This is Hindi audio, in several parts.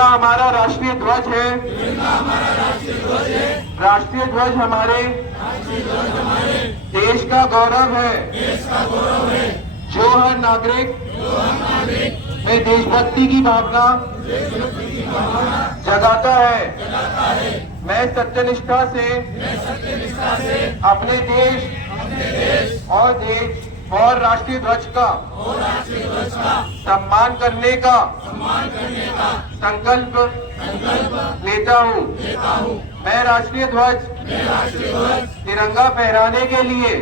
तिरंगा हमारा राष्ट्रीय ध्वज है। राष्ट्रीय ध्वज हमारे देश का गौरव है। जो हर नागरिक में देशभक्ति की भावना जगाता है। मैं सत्यनिष्ठा से अपने देश और राष्ट्रीय ध्वज का सम्मान करने का संकल्प लेता हूँ। मैं राष्ट्रीय ध्वज तिरंगा फहराने के लिए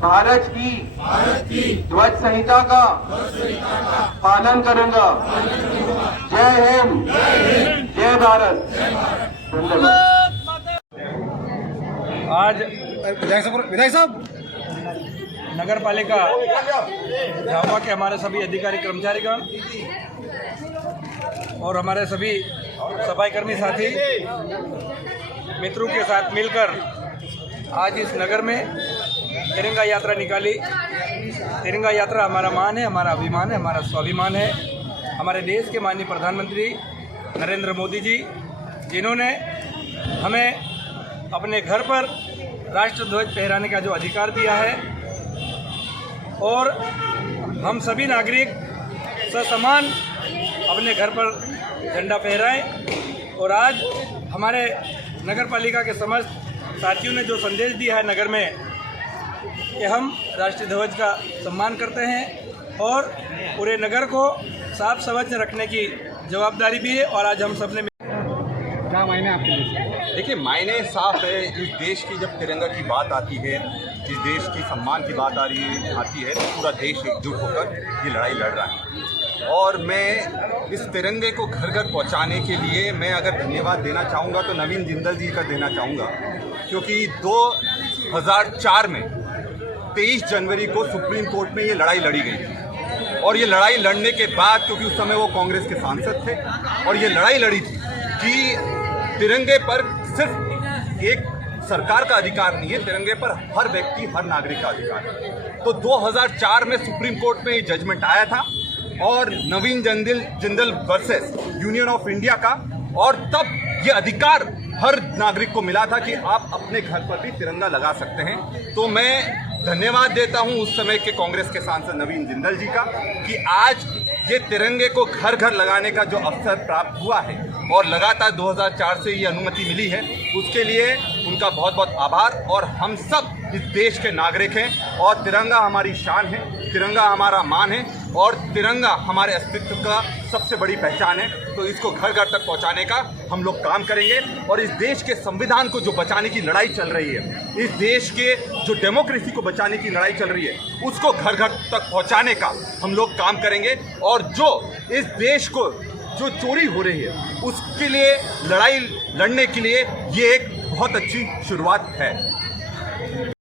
भारत की ध्वज संहिता का पालन करूंगा। जय हिंद, जय भारत। आज विधायक साहब नगर पालिका झाबुआ के हमारे सभी अधिकारी कर्मचारीगण और हमारे सभी सफाई कर्मी साथी मित्रों के साथ मिलकर आज इस नगर में तिरंगा यात्रा निकाली। तिरंगा यात्रा हमारा मान है, हमारा अभिमान है, हमारा स्वाभिमान है। हमारे देश के माननीय प्रधानमंत्री नरेंद्र मोदी जी, जिन्होंने हमें अपने घर पर राष्ट्रध्वज फहराने का जो अधिकार दिया है और हम सभी नागरिक ससमान अपने घर पर झंडा फहराएं। और आज हमारे नगर पालिका के समस्त साथियों ने जो संदेश दिया है नगर में कि हम राष्ट्रीय ध्वज का सम्मान करते हैं और पूरे नगर को साफ स्वच्छ रखने की जवाबदारी भी है। और आज हम सब ने क्या मायने आपके लिए? देखिए, मायने साफ है। इस देश की जब तिरंगा की बात आती है, इस देश की सम्मान की बात आती है तो पूरा देश एकजुट होकर ये लड़ाई लड़ रहा है। और मैं इस तिरंगे को घर घर पहुंचाने के लिए मैं अगर धन्यवाद देना चाहूँगा तो नवीन जिंदल जी का देना चाहूँगा, क्योंकि 2004 में 23 जनवरी को सुप्रीम कोर्ट में ये लड़ाई लड़ी गई थी। और ये लड़ाई लड़ने के बाद, क्योंकि उस समय वो कांग्रेस के सांसद थे, और ये लड़ाई लड़ी थी कि तिरंगे पर सिर्फ एक सरकार का अधिकार नहीं है, तिरंगे पर हर व्यक्ति, हर नागरिक का अधिकार है। तो 2004 में सुप्रीम कोर्ट में ये जजमेंट आया था और Naveen Jindal versus union of India का, और तब ये अधिकार हर नागरिक को मिला था कि आप अपने घर पर भी तिरंगा लगा सकते हैं। तो मैं धन्यवाद देता हूं उस समय के कांग्रेस के सांसद नवीन जिंदल जी का कि आज ये तिरंगे को घर घर लगाने का जो अवसर प्राप्त हुआ है और लगातार 2004 से ये अनुमति मिली है, उसके लिए उनका बहुत बहुत आभार। और हम सब इस देश के नागरिक हैं और तिरंगा हमारी शान है, तिरंगा हमारा मान है और तिरंगा हमारे अस्तित्व का सबसे बड़ी पहचान है। तो इसको घर घर तक पहुंचाने का हम लोग काम करेंगे। और इस देश के संविधान को जो बचाने की लड़ाई चल रही है, इस देश के जो डेमोक्रेसी को बचाने की लड़ाई चल रही है, उसको घर घर तक पहुंचाने का हम लोग काम करेंगे। और जो इस देश को जो चोरी हो रही है, उसके लिए लड़ाई लड़ने के लिए ये एक बहुत अच्छी शुरुआत है।